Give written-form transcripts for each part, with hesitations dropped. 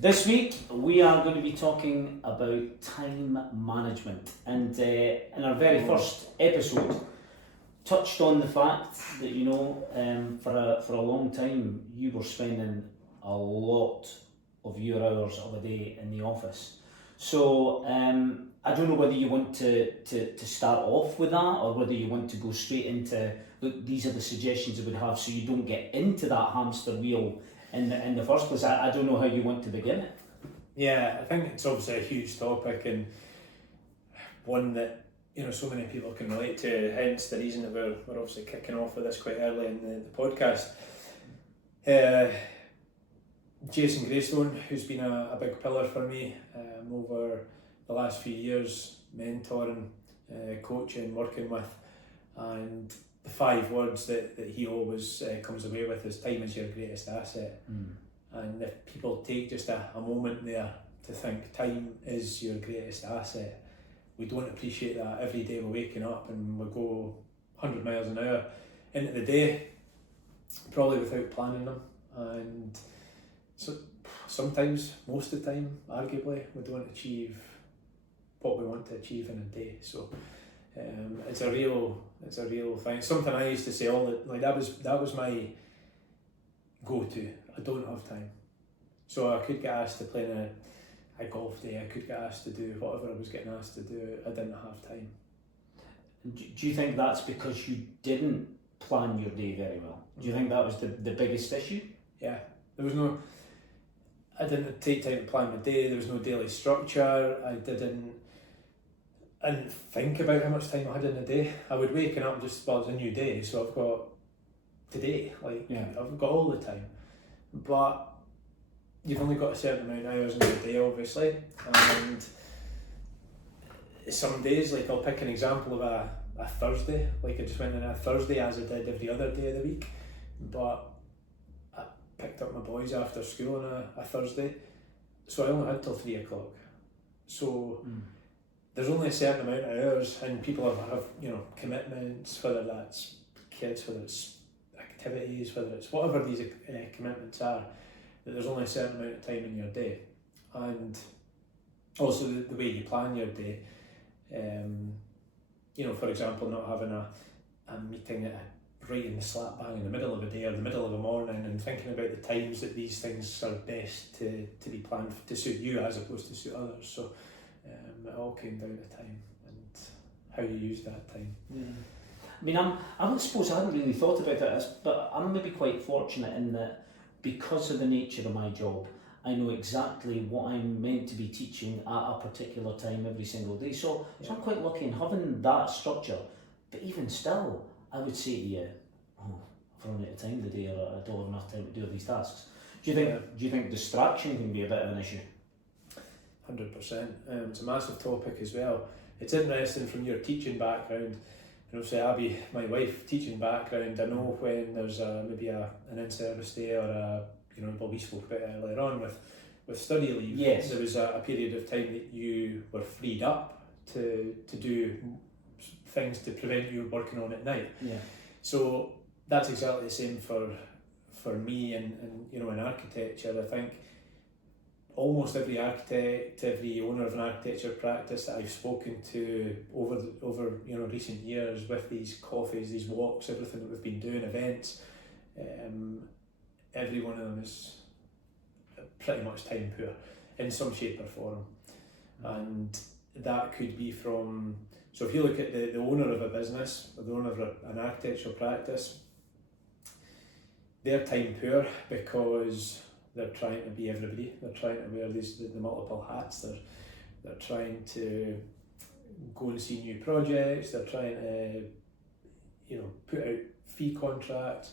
This week we are going to be talking about time management, and in our very first episode, touched on the fact that for a long time you were spending a lot of your hours of a day in the office. So I don't know whether you want to start off with that, or whether you want to go straight into, look, these are the suggestions I would have so you don't get into that hamster wheel in the first place. I don't know how you want to begin it. Yeah, I think it's obviously a huge topic and one that so many people can relate to, hence the reason that we're obviously kicking off with this quite early in the podcast. Jason Greystone, who's been a big pillar for me over the last few years, mentoring, coaching, working with, and the 5 words that he always comes away with is time is your greatest asset. And if people take just a moment there to think time is your greatest asset, we don't appreciate that every day we're waking up and we go 100 miles an hour into the day, probably without planning them. And so sometimes, most of the time, arguably, we don't achieve what we want to achieve in a day. So it's a real thing. Something I used to say that was my go-to. I don't have time. So I could get asked to play in a golf day, I could get asked to do whatever I was getting asked to do, I didn't have time. Do you think that's because you didn't plan your day very well? Do you think that was the biggest issue? Yeah, I didn't take time to plan my day, there was no daily structure, I didn't think about how much time I had in a day. I would waken up just, it's a new day, so I've got today, I've got all the time. But you've only got a certain amount of hours in a day, obviously, and some days, I'll pick an example of a Thursday, I just went in a Thursday as I did every other day of the week, but I picked up my boys after school on a Thursday, so I only had till 3 o'clock. So there's only a certain amount of hours, and people have commitments, whether that's kids, whether it's activities, whether it's whatever these commitments are, that there's only a certain amount of time in your day. And also the way you plan your day, for example, not having a meeting right in the slap bang in the middle of a day or the middle of a morning, and thinking about the times that these things are best to be planned to suit you as opposed to suit others. So it all came down to time and how you use that time. Yeah. I mean, I would suppose I hadn't really thought about this, but I'm maybe quite fortunate in that because of the nature of my job, I know exactly what I'm meant to be teaching at a particular time every single day. So I'm quite lucky in having that structure. But even still, I would say to you, I've run out of time today, or I don't have enough time to do all these tasks. Do you think distraction can be a bit of an issue? 100%. It's a massive topic as well. It's interesting from your teaching background. Say Abby, my wife, teaching background, I know when there's maybe an in-service day or we spoke about it earlier on with study leave. Yes. There was a period of time that you were freed up to do things to prevent you working on at night. Yeah. So that's exactly the same for me and in architecture. I think almost every architect, every owner of an architecture practice that I've spoken to over recent years, with these coffees, these walks, everything that we've been doing, events, every one of them is pretty much time poor in some shape or form. And that could be from, so if you look at the owner of a business, or the owner of an architectural practice, they're time poor because they're trying to be everybody. They're trying to wear the multiple hats. They're trying to go and see new projects. They're trying to, put out fee contracts.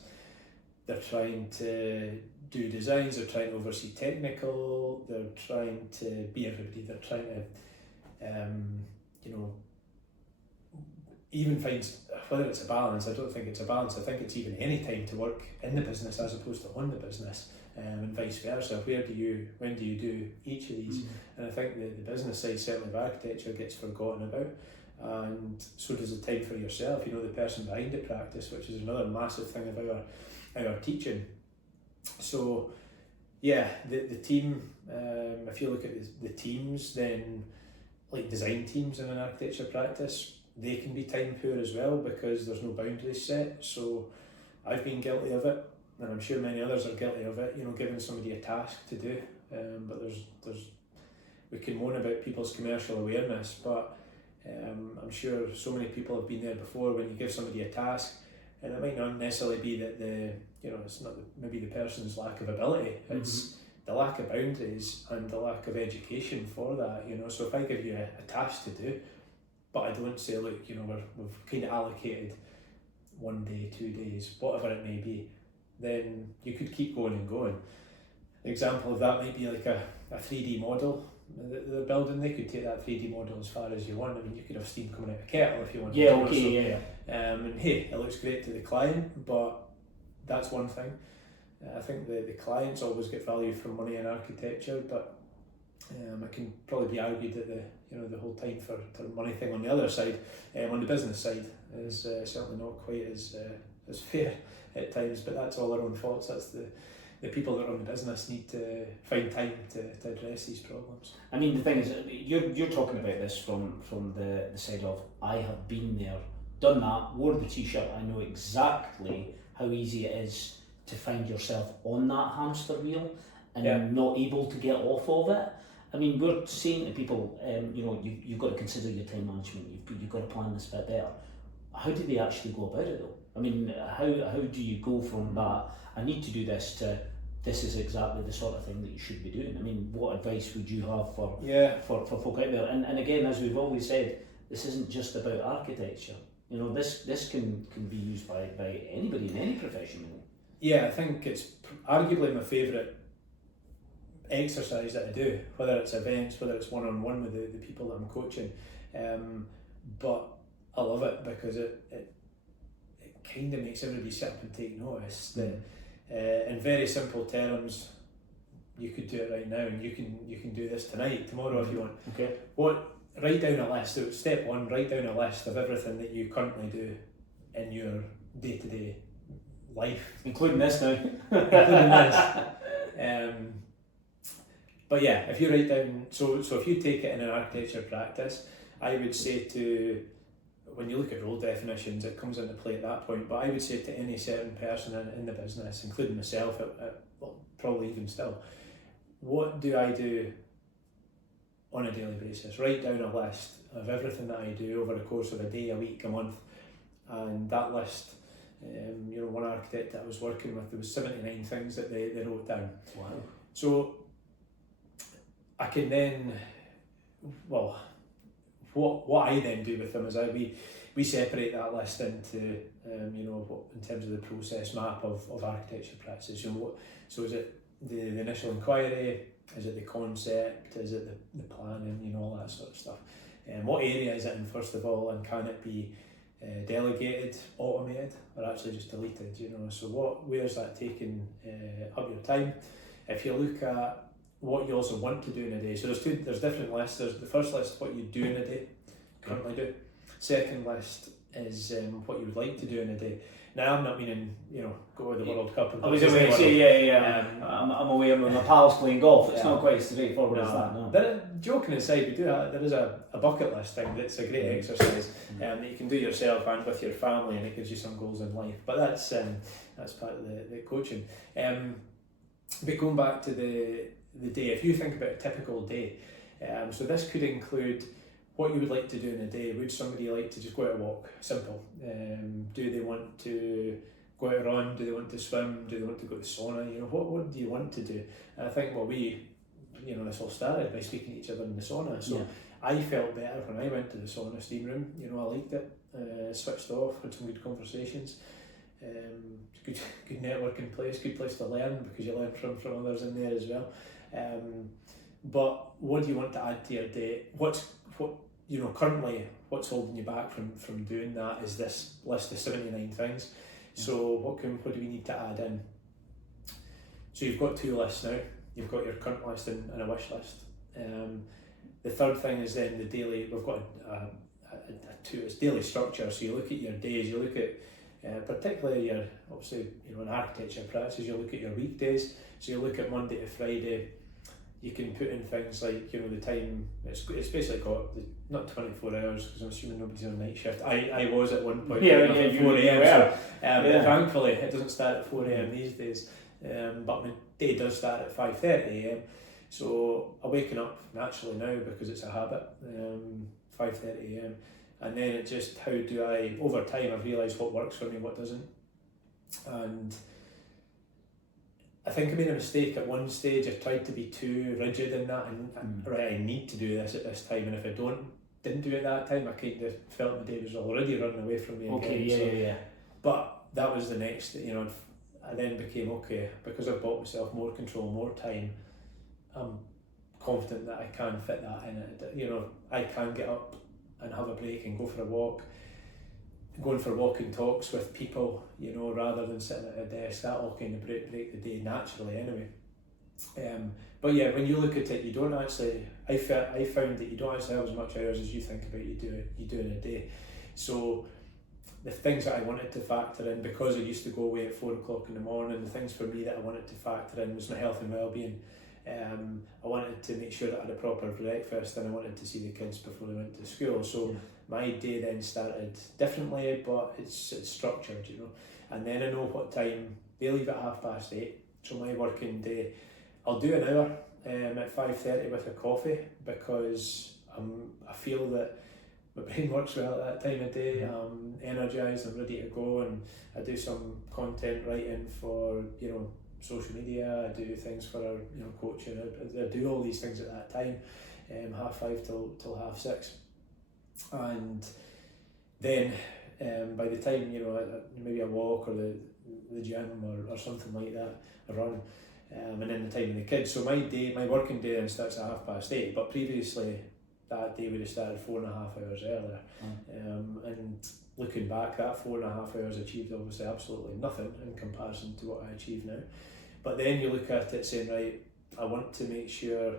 They're trying to do designs. They're trying to oversee technical. They're trying to be everybody. They're trying to, even find, whether it's a balance. I don't think it's a balance. I think it's even any time to work in the business as opposed to on the business. And vice versa. When do you do each of these? And I think the business side, certainly of architecture, gets forgotten about, and so does the time for yourself. The person behind the practice, which is another massive thing of our teaching. So Yeah, the team, if you look at the teams, then like design teams in an architecture practice, they can be time poor as well because there's no boundaries set. So I've been guilty of it, and I'm sure many others are guilty of it, giving somebody a task to do. But there's we can moan about people's commercial awareness, but I'm sure so many people have been there before when you give somebody a task, and it might not necessarily be that it's not maybe the person's lack of ability, it's the lack of boundaries and the lack of education for that. So if I give you a task to do, but I don't say, look, we've kind of allocated 1 day, 2 days, whatever it may be, then you could keep going and going. An example of that might be like a 3D model. The building, they could take that 3D model as far as you want. I mean, you could have steam coming out of a kettle if you want. Yeah, okay, And hey, it looks great to the client, but that's one thing. I think the clients always get value for money in architecture, but it can probably be argued that the whole time for money thing on the other side, on the business side, is certainly not quite as fair at times. But that's all their own faults. That's the people that run the business need to find time to address these problems. I mean, the thing is, you're talking about this from the side of, I have been there, done that, wore the t-shirt, I know exactly how easy it is to find yourself on that hamster wheel and not able to get off of it. I mean, we're saying to people, you've got to consider your time management, you've got to plan this bit better. How do they actually go about it though? I mean, how do you go from that, I need to do this, to this is exactly the sort of thing that you should be doing? I mean, what advice would you have for folk out there? And again, as we've always said, this isn't just about architecture. This can be used by anybody in any profession. Yeah, I think it's arguably my favourite exercise that I do, whether it's events, whether it's one-on-one with the people that I'm coaching. But I love it because it kind of makes everybody sit up and take notice that in very simple terms, you could do it right now, and you can do this tonight, tomorrow if you want. Okay. Write down a list. So step one, write down a list of everything that you currently do in your day-to-day life. Including this now. Including this. But yeah, if you write down, so if you take it in an architecture practice, I would say to, when you look at role definitions, it comes into play at that point, but I would say to any certain person in the business, including myself, well, probably even still, what do I do on a daily basis? Write down a list of everything that I do over the course of a day, a week, a month, and that list, one architect that I was working with, there was 79 things that they wrote down. Wow. So I can then, well, what I then do with them is we separate that list into, in terms of the process map of architecture practices. So is it the initial inquiry? Is it the concept? Is it the planning? All that sort of stuff. What area is it in, first of all, and can it be delegated, automated, or actually just deleted? So where's that taking up your time? If you look at what you also want to do in a day, so there's different lists. There's the first list, what you do in a day, currently do. Second list is what you would like to do in a day. Now, I'm not meaning, go to the World Cup. I was going to say, I'm aware when my pal's playing golf. It's not quite as straightforward as that. No. But joking aside, there is a bucket list thing that's a great exercise that you can do yourself and with your family, and it gives you some goals in life. But that's part of the coaching. But going back to the day, if you think about a typical day, so this could include what you would like to do in a day. Would somebody like to just go out and walk? Simple. Do they want to go out and run? Do they want to swim? Do they want to go to the sauna? What do you want to do? And I think this all started by speaking to each other in the sauna. So I felt better when I went to the sauna steam room. I liked it. Switched off, had some good conversations. Good networking place, good place to learn because you learn from others in there as well. But what do you want to add to your day? Currently what's holding you back from doing that is this list of 79 things. So what do we need to add in? So you've got two lists now. You've got your current list and a wish list. The third thing is then we've got it's daily structure. So you look at your days, you look at Particularly your, obviously, in architecture practices, you look at your weekdays. So you look at Monday to Friday. You can put in things like, the time. It's basically got not 24 hours, because I'm assuming nobody's on night shift. I was at one point. Yeah, at you 4 were. a.m. So thankfully it doesn't start at 4 a.m. these days. But my day does start at 5:30 a.m. So I'm waking up naturally now because it's a habit. 5:30 a.m. And then it just, how do I, over time I've realised what works for me, what doesn't. And I think I made a mistake at one stage. I tried to be too rigid in that, and right, I need to do this at this time, and if I didn't do it at that time, I kind of felt my day was already running away from me again. Yeah. But that was the next, I then became, okay, because I've bought myself more control, more time, I'm confident that I can fit that in it. I can get up and have a break and go for a walk. Going for walking talks with people, rather than sitting at a desk, that all kind of break the day naturally anyway. But yeah, when you look at it, you don't actually, I found that you don't actually have as much hours as you think about you do in a day. So the things that I wanted to factor in, because I used to go away at 4 o'clock in the morning, the things for me that I wanted to factor in was my health and well-being. I wanted to make sure that I had a proper breakfast, and I wanted to see the kids before they went to school. So my day then started differently, but it's structured, And then I know what time they leave at 8:30. So my working day, I'll do an hour at 5:30 with a coffee, because I feel that my brain works well at that time of day. I'm energised, I'm ready to go, and I do some content writing for social media. I do things for our coaching. I do all these things at that time, 5:30 till 6:30. And then by the time maybe a walk or the gym or something like that, a run, and then the time of the kids. So my working day then starts at 8:30, but previously that day would have started 4.5 hours earlier. And looking back, that 4.5 hours achieved obviously absolutely nothing in comparison to what I achieve now. But then you look at it saying, right, I want to make sure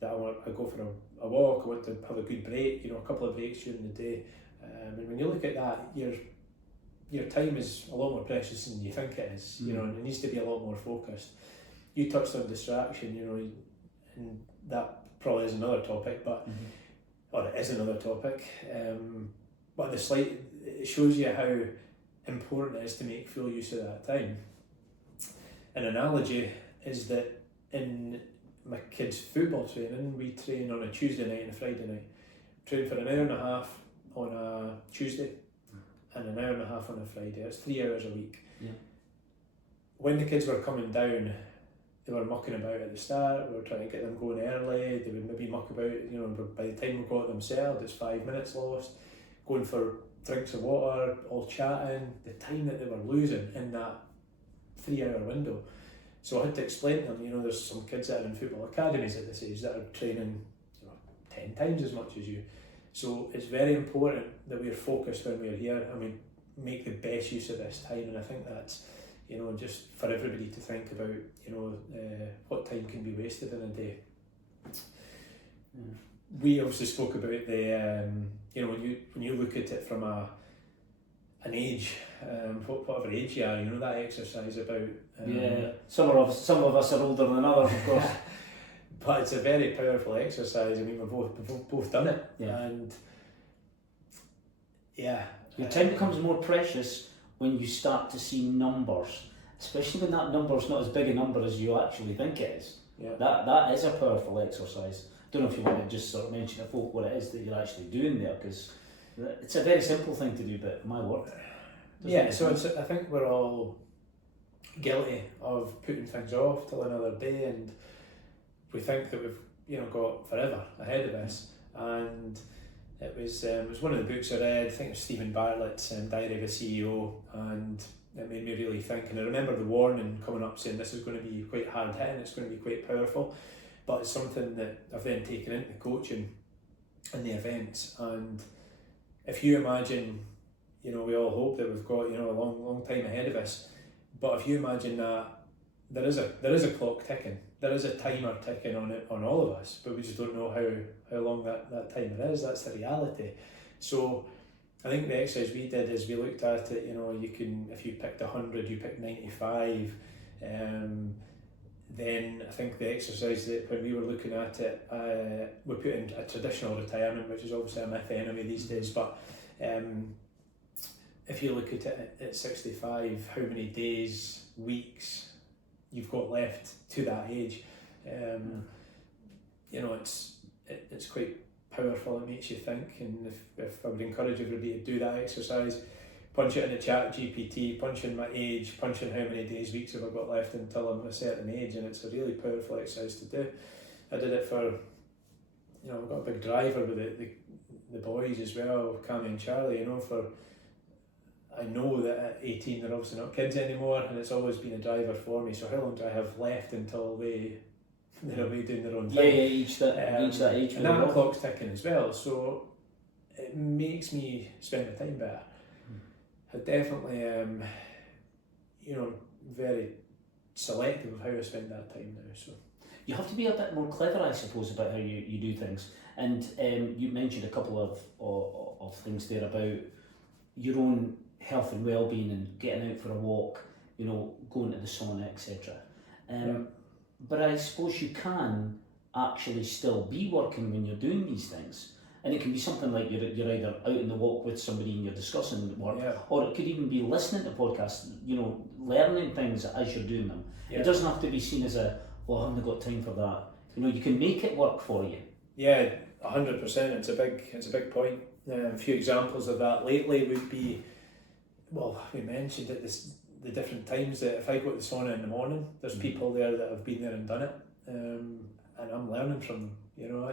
that I go for a walk, I want to have a good break, a couple of breaks during the day. And when you look at that, your time is a lot more precious than you think it is, and it needs to be a lot more focused. You touched on distraction, and that probably is another topic, but or it is another topic. But it shows you how important it is to make full use of that time. An analogy is that in my kids' football training, we train on a Tuesday night and a Friday night. Train for an hour and a half on a Tuesday and an hour and a half on a Friday. It's 3 hours a week. Yeah. When the kids were coming down, they were mucking about at the start. We were trying to get them going early. They would maybe muck about, by the time we got them settled, it's 5 minutes lost. Going for drinks of water, all chatting, the time that they were losing in that 3 hour window. So I had to explain to them, there's some kids that are in football academies at this age that are training 10 times as much as you. So it's very important that we're focused when we're here and we make the best use of this time. And I think that's, just for everybody to think about, what time can be wasted in a day. We obviously spoke about the, when you look at it from an age, whatever age you are, that exercise about. Some of us are older than others, of course. But it's a very powerful exercise. I mean, we've both done it, and your time becomes more precious when you start to see numbers, especially when that number's not as big a number as you actually think it is. Yeah. That is a powerful exercise. Don't know if you want to just sort of mention to folk what it is that you're actually doing there, because it's a very simple thing to do, but my word. So I think we're all guilty of putting things off till another day, and we think that we've got forever ahead of us. And it was one of the books I read. I think it was Stephen Bartlett's Diary of a CEO, and it made me really think. And I remember the warning coming up saying this is going to be quite hard hitting, it's going to be quite powerful, but it's something that I've then taken into coaching and the events. And if you imagine, we all hope that we've got a long time ahead of us, but if you imagine that there is a clock ticking, there is a timer ticking on all of us, but we just don't know how long that timer is. That's the reality. So I think the exercise we did is we looked at it, you know, you can, if you picked 100, you picked 95. Then I think the exercise that when we were looking at it, we put in a traditional retirement, which is obviously a myth anyway these days, but if you look at it at 65, how many days, weeks you've got left to that age, you know, it's quite powerful. It makes you think, and if I would encourage everybody to do that exercise, punch it in the chat GPT, punch in my age, punch in how many days, weeks have I got left until I'm a certain age, and it's a really powerful exercise to do. I did it for, you know, I've got a big driver with the boys as well, Cammy and Charlie, you know, I know that at 18 they're obviously not kids anymore, and it's always been a driver for me, so how long do I have left until they're away doing their own thing? Yeah, each that age. And that clock's ticking as well, so it makes me spend my time better. I definitely you know, very selective of how I spend that time now. So you have to be a bit more clever, I suppose, about how you do things. And you mentioned a couple of things there about your own health and well-being and getting out for a walk, you know, going to the sauna, etc. But I suppose you can actually still be working when you're doing these things. And it can be something like you're either out in the walk with somebody and you're discussing work, or it could even be listening to podcasts, you know, learning things as you're doing them. It doesn't have to be seen as I haven't got time for that. You know, you can make it work for you. Yeah, 100%. It's a big point. A few examples of that lately would be, well, we mentioned at the different times that if I go to the sauna in the morning, there's people there that have been there and done it, and I'm learning from them. You know,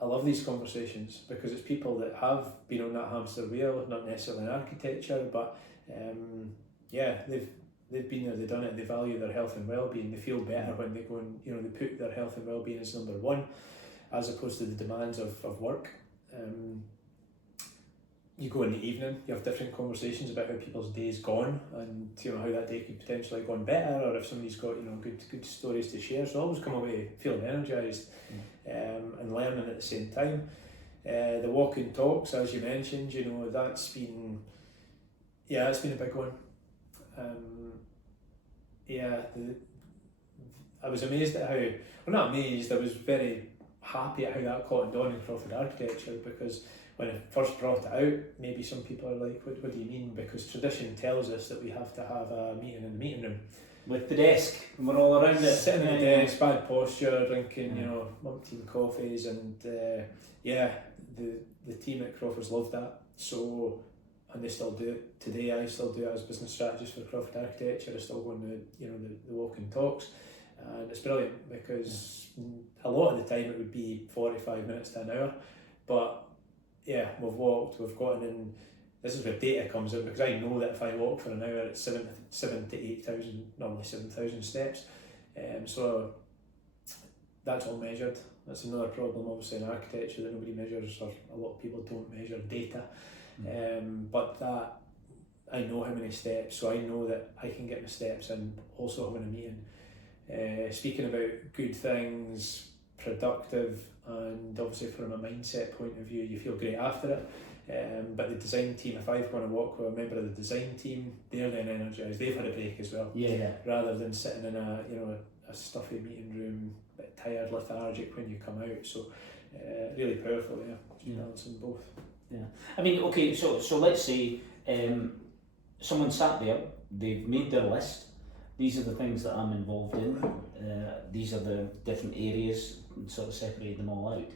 I love these conversations because it's people that have been on that hamster wheel, not necessarily in architecture, but they've been there, they've done it, they value their health and well-being, they feel better when they go and, you know, they put their health and well-being as number one, as opposed to the demands of work. You go in the evening, you have different conversations about how people's day's gone, and you know how that day could potentially have gone better, or if somebody's got, you know, good stories to share. So I always come away feeling energized and learning at the same time. The walking talks, as you mentioned, you know, that's been a big one. I was amazed at not amazed, I was very happy at how that caught on in Crawford Architecture, because when I first brought it out, maybe some people are like, what do you mean? Because tradition tells us that we have to have a meeting in the meeting room. With the desk, and we're all around it. Sitting at the desk, bad posture, drinking, you know, umpteen coffees, and the team at Crawford's loved that. So, and they still do it today. I still do it as business strategist for Crawford Architecture. I still go on the walking talks, and it's brilliant because a lot of the time it would be 45 minutes to an hour, but yeah, we've walked, we've gotten in. This is where data comes in, because I know that if I walk for an hour, it's 7,000 to 8,000, normally 7,000 steps. So that's all measured. That's another problem, obviously, in architecture, that nobody measures, or a lot of people don't measure data. But that, I know how many steps, so I know that I can get my steps in, also having a meeting. Speaking about good things, productive, and obviously from a mindset point of view, you feel great after it. But the design team, if I've gone to walk with a member of the design team, they're then energized. They've had a break as well. Rather than sitting in a stuffy meeting room, a bit tired, lethargic when you come out. So really powerful, just balancing both. Yeah, I mean, okay, so let's say someone sat there, they've made their list. These are the things that I'm involved in. These are the different areas, and sort of separate them all out.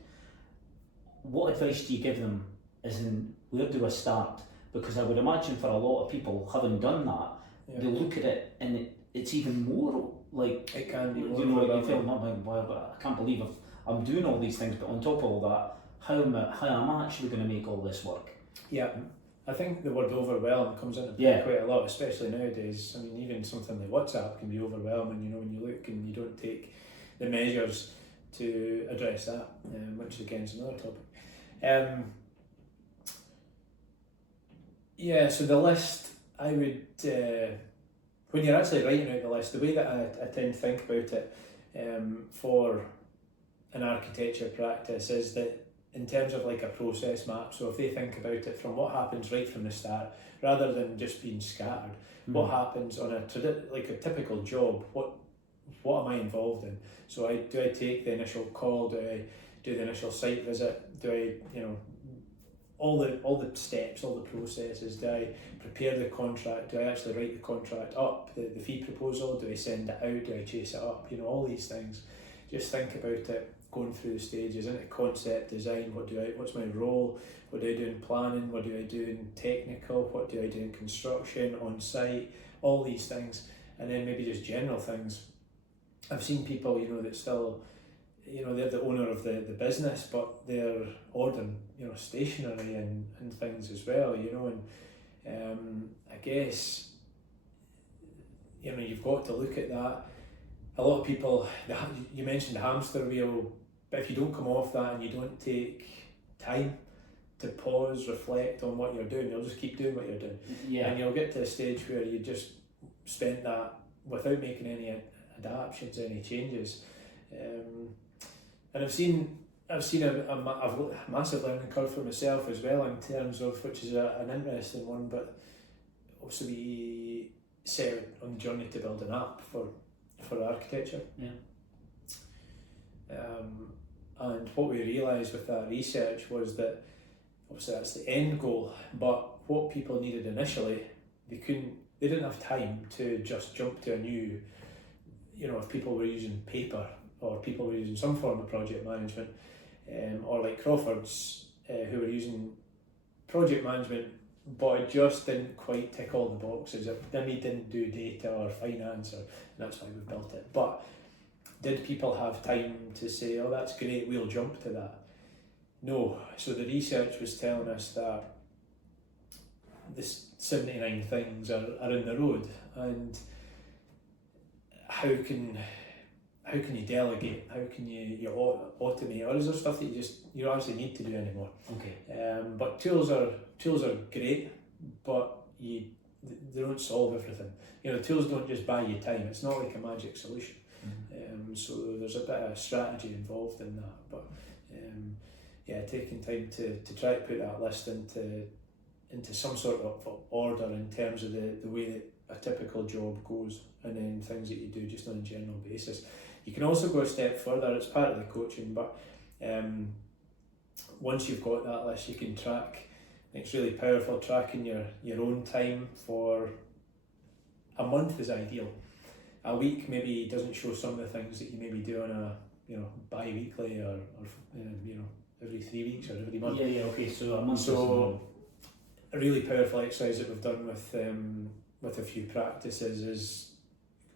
What advice do you give them? As in, where do I start? Because I would imagine for a lot of people, having done that, they'll look at it and it's even more like, it can be more, you know, you feel, I can't believe I'm doing all these things, but on top of all that, how am I actually going to make all this work? Yeah, I think the word overwhelm comes into play quite a lot, especially nowadays. I mean, even something like WhatsApp can be overwhelming, you know, when you look and you don't take the measures to address that, which again is another topic. So the list, I would, when you're actually writing out the list, the way that I tend to think about it for an architecture practice is that in terms of like a process map. So if they think about it from what happens right from the start, rather than just being scattered, what happens on a typical job? What am I involved in? So do I take the initial call? Do I do the initial site visit? Do I, all the steps, all the processes? Do I prepare the contract? Do I actually write the contract up? The fee proposal? Do I send it out? Do I chase it up? All these things. Just think about it going through the stages. Into concept design, what's my role? What do I do in planning? What do I do in technical? What do I do in construction, on site? All these things, and then maybe just general things. I've seen people, that still, they're the owner of the business, but they're ordering, stationery and things as well, and I guess, you've got to look at that. A lot of people, you mentioned the hamster wheel, but if you don't come off that and you don't take time to pause, reflect on what you're doing, you'll just keep doing what you're doing. Yeah. And you'll get to a stage where you just spend that without making any adaptations, any changes. And I've seen a massive learning curve for myself as well, in terms of, which is an interesting one, but also we set on the journey to build an app for architecture. Yeah. And what we realised with that research was that obviously that's the end goal, but what people needed initially, they didn't have time to just jump to a new, if people were using paper or people were using some form of project management, or like Crawford's, who were using project management, but it just didn't quite tick all the boxes. Then we didn't do data or finance, and that's why we built it. But did people have time to say, oh, that's great, we'll jump to that? No. So the research was telling us that the 79 things are in the road, and how can you delegate? How can you automate? Or is there stuff that you don't actually need to do anymore? Okay. But tools are great, but they don't solve everything. The tools don't just buy you time. It's not like a magic solution. So there's a bit of strategy involved in that. But taking time to try to put that list into some sort of order in terms of the way that a typical job goes, and then things that you do just on a general basis. You can also go a step further. It's part of the coaching, but once you've got that list, you can track. It's really powerful tracking your own time. For a month is ideal. A week maybe doesn't show some of the things that you maybe do on a bi-weekly or every 3 weeks or every month. Yeah. Okay. So a month. So a really powerful exercise that we've done with a few practices is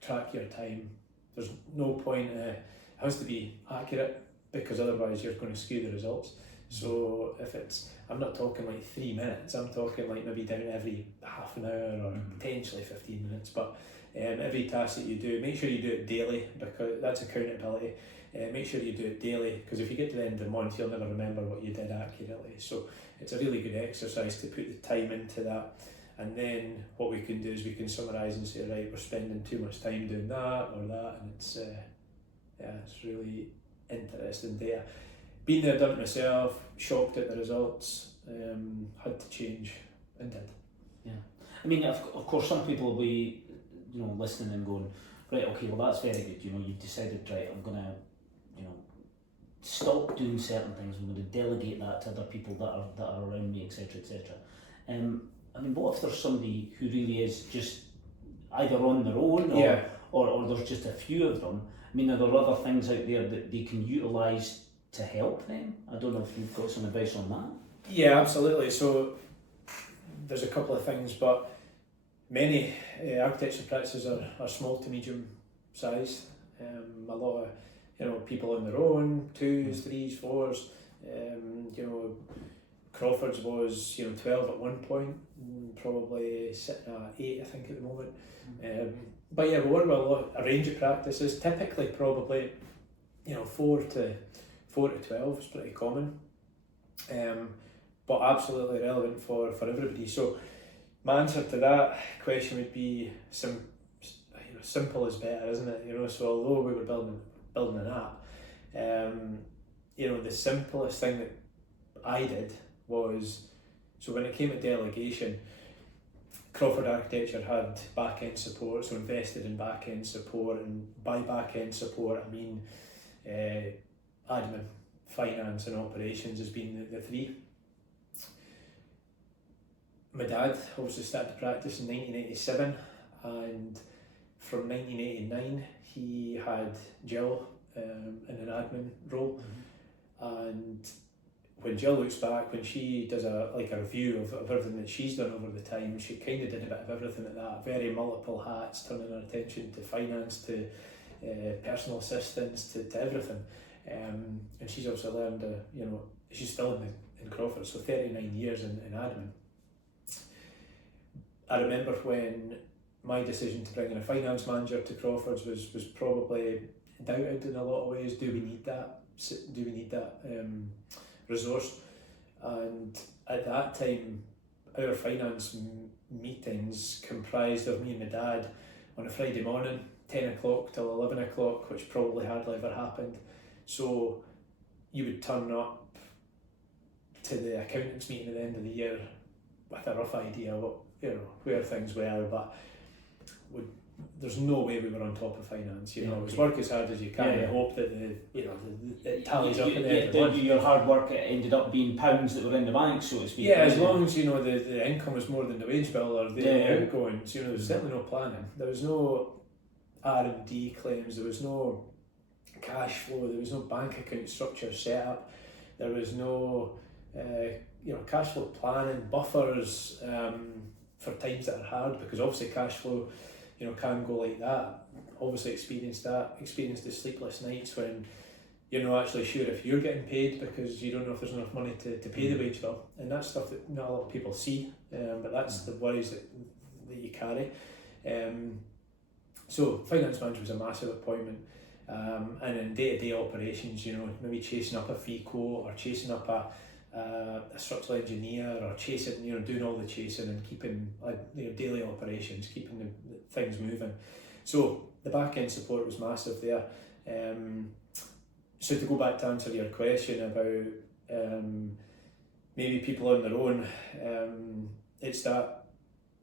track your time. There's no point. It has to be accurate, because otherwise you're going to skew the results. So if I'm not talking like 3 minutes, I'm talking like maybe down every half an hour or potentially 15 minutes. But every task that you do, make sure you do it daily, because that's accountability. Make sure you do it daily, because if you get to the end of the month, you'll never remember what you did accurately. So it's a really good exercise to put the time into that. And then what we can do is we can summarise and say, right, we're spending too much time doing that or that, and it's really interesting data. Been there, done it myself, shocked at the results, had to change, and did. Yeah, I mean, of course, some people will be, listening and going, right, okay, well that's very good. You've decided, right, I'm gonna, stop doing certain things. I'm going to delegate that to other people that are around me, etc., etc. I mean, what if there's somebody who really is just either on their own, or there's just a few of them? I mean, are there other things out there that they can utilise to help them? I don't know if you've got some advice on that. Yeah, absolutely. So there's a couple of things, but many architecture practices are small to medium sized. A lot of people on their own, 2s, 3s, 4s. Crawford's was 12 at one point, probably sitting at 8 I think at the moment. But yeah, we work with a range of practices. Typically, probably 4 to 12 is pretty common, but absolutely relevant for everybody. So my answer to that question would be simple is better, isn't it? So although we were building an app, the simplest thing that I did was, so when it came to delegation, Crawford Architecture had back-end support, so invested in back-end support, and by back-end support I mean admin, finance and operations has been the three. My dad obviously started to practice in 1987, and from 1989 he had Jill in an admin role. And when Jill looks back, when she does a review of everything that she's done over the time, she kind of did a bit of everything like that, very multiple hats, turning her attention to finance, to personal assistance, to everything. And she's also learned, she's still in Crawford, so 39 years in admin. I remember when my decision to bring in a finance manager to Crawford's was probably doubted in a lot of ways. Do we need that? Do we need that resource? And at that time, our finance meetings comprised of me and my dad on a Friday morning, 10 o'clock till 11 o'clock, which probably hardly ever happened. So you would turn up to the accountants meeting at the end of the year with a rough idea what, where things were, but there's no way we were on top of finance. It was work as hard as you can and hope that it tallies up at the end of the month. Your hard work ended up being pounds that were in the bank, so to speak. Yeah, as long as the income was more than the wage bill or the outgoings. There was certainly no planning. There was no R&D claims. There was no cash flow. There was no bank account structure set up. There was no cash flow planning, buffers for times that are hard, because obviously cash flow can go like that. Obviously experienced the sleepless nights when you're not actually sure if you're getting paid because you don't know if there's enough money to pay the wage bill, and that's stuff that not a lot of people see, but that's the worries that you carry. So finance manager was a massive appointment, and in day-to-day operations, maybe chasing up a fee quote or chasing up a structural engineer, or chasing, doing all the chasing and keeping daily operations, keeping the things moving. So the back end support was massive there. So to go back to answer your question about maybe people on their own, it's that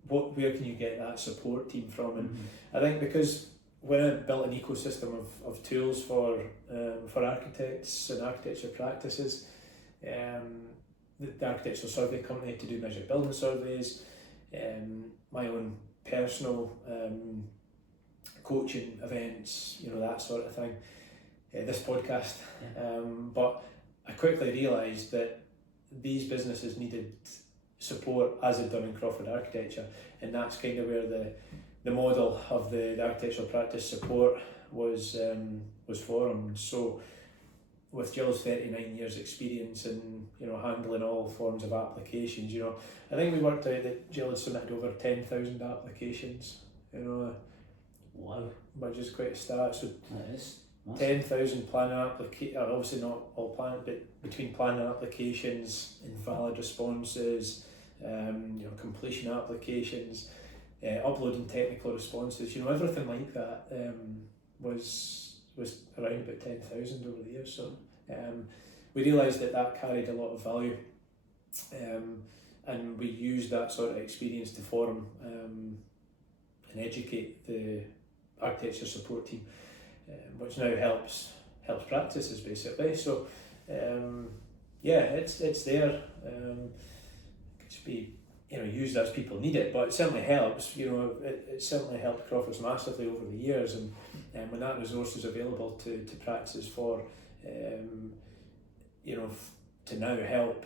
where can you get that support team from? And I think because when I built an ecosystem of tools for architects and architecture practices, the architectural survey company to do measured building surveys, my own personal coaching events, that sort of thing, this podcast. But I quickly realised that these businesses needed support as they'd done in Crawford Architecture, and that's kind of where the model of the architectural practice support was formed. So with Jill's 39 years experience in handling all forms of applications, I think we worked out that Jill had submitted over 10,000 applications, Wow. Which is quite a start. So That is 10,000 planning applications, obviously not all planning, but between planning applications, invalid responses, completion applications, uploading technical responses, everything like that was around about 10,000 over the years. So we realised that carried a lot of value, and we used that sort of experience to form and educate the architecture support team, which now helps practices basically. So it's there. It could be used as people need it, but it certainly helps. It certainly helped Crawford's massively over the years, and when that resource is available to practices for to now help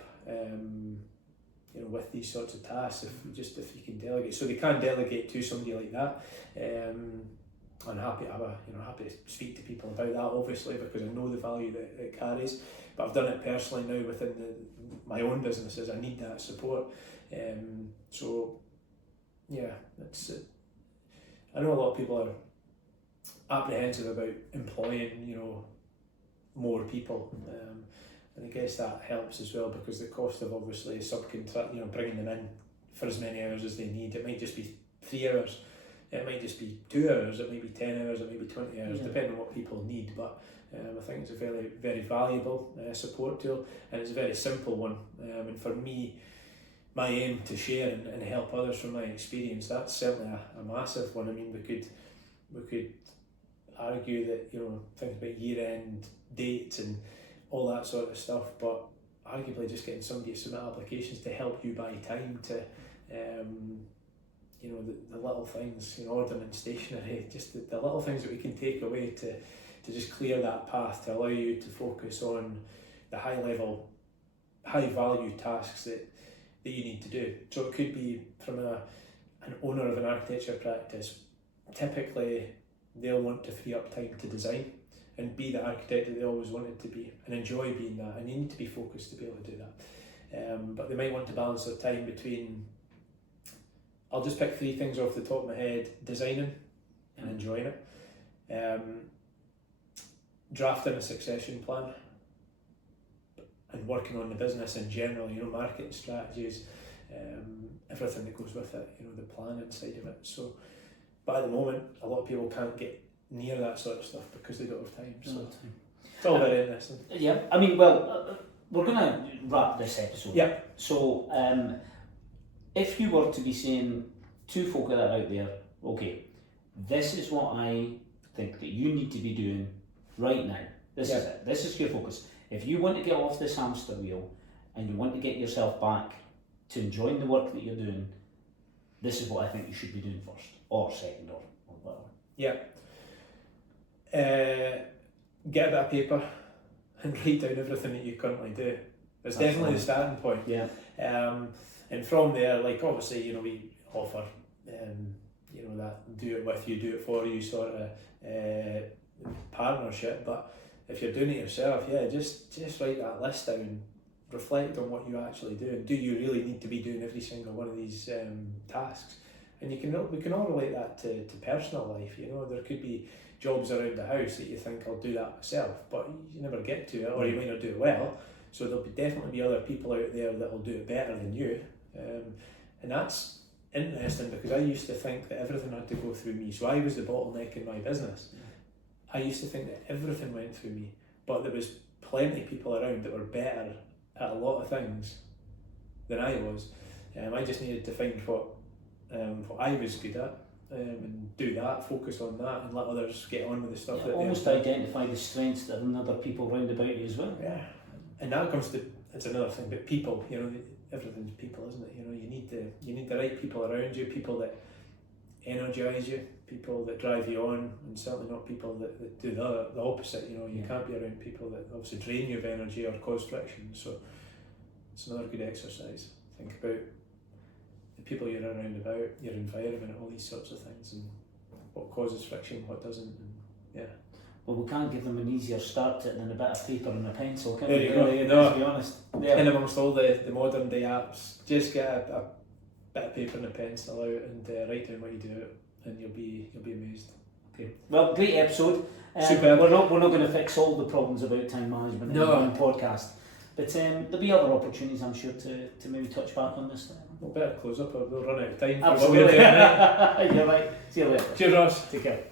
with these sorts of tasks, if you can delegate, so they can delegate to somebody like that. I'm happy to speak to people about that, obviously, because I know the value that it carries. But I've done it personally now within my own businesses. I need that support. I know a lot of people are apprehensive about employing more people, and I guess that helps as well, because the cost of obviously subcontract, bringing them in for as many hours as they need, it might just be 3 hours, it might just be 2 hours, it might be 10 hours, it might be 20 hours, depending on what people need. But I think it's a very, very valuable support tool, and it's a very simple one. And for me, my aim to share and help others from my experience, that's certainly a massive one. I mean, we could argue that, you know, things about year-end dates and all that sort of stuff, but arguably just getting somebody to submit applications to help you buy time to, you know, the little things, you know, ordering stationery, just the little things that we can take away to just clear that path, to allow you to focus on the high level, high value tasks that you need to do. So it could be from an owner of an architecture practice. Typically they'll want to free up time to design and be the architect that they always wanted to be and enjoy being that, and you need to be focused to be able to do that. But they might want to balance their time between, I'll just pick 3 things off the top of my head: designing and enjoying it, drafting a succession plan, and working on the business in general, you know, marketing strategies, everything that goes with it, you know, the planning side of it. So, but at the moment, a lot of people can't get near that sort of stuff because they don't have time. So it's all very interesting. Yeah, I mean, well, we're going to wrap this episode. Yeah. So, if you were to be saying to folk that are out there, okay, this is what I think that you need to be doing right now. This is it. This is your focus. If you want to get off this hamster wheel and you want to get yourself back to enjoying the work that you're doing, this is what I think you should be doing first, or second, or whatever. Yeah. Get a bit of paper and write down everything that you currently do. It's definitely the starting point. Yeah. And from there, like, obviously, you know, we offer, you know, that do it with you, do it for you sort of partnership. But if you're doing it yourself, yeah, just write that list down, reflect on what you actually do, and do you really need to be doing every single one of these tasks? And we can all relate that to personal life. You know, there could be jobs around the house that you think, I'll do that myself, but you never get to it, or you might not do it well. So there'll definitely be other people out there that will do it better than you, and that's interesting because I used to think that everything had to go through me. So I was the bottleneck in my business. I used to think that everything went through me, but there was plenty of people around that were better at a lot of things than I was. I just needed to find what I was good at, and do that, focus on that, and let others get on with the stuff. Yeah, almost identify the strengths that are in other people round about you as well. Yeah, and that comes to, it's another thing, but people, you know, everything's people, isn't it? You know, you need the right people around you, people that energise you, people that drive you on, and certainly not people that do the opposite. You know, you can't be around people that obviously drain you of energy or cause friction. So it's another good exercise. Think about the people you're around about, your environment, all these sorts of things, and what causes friction, what doesn't, and yeah. Well, we can't give them an easier start to it than a bit of paper and a pencil, can There we? you go. Really, No. to be honest. Yeah. And amongst all the modern day apps, just get a bit of paper and a pencil out and write down what you do, and you'll be amazed. Okay. Well, great episode. Superb. We're not going to fix all the problems about time management in No. one podcast, but there'll be other opportunities, I'm sure, to maybe touch back on this. We'll better close up or we'll run out of time. Absolutely. For what we're doing, right? You're right. See you later. Cheers, Ross. Take care.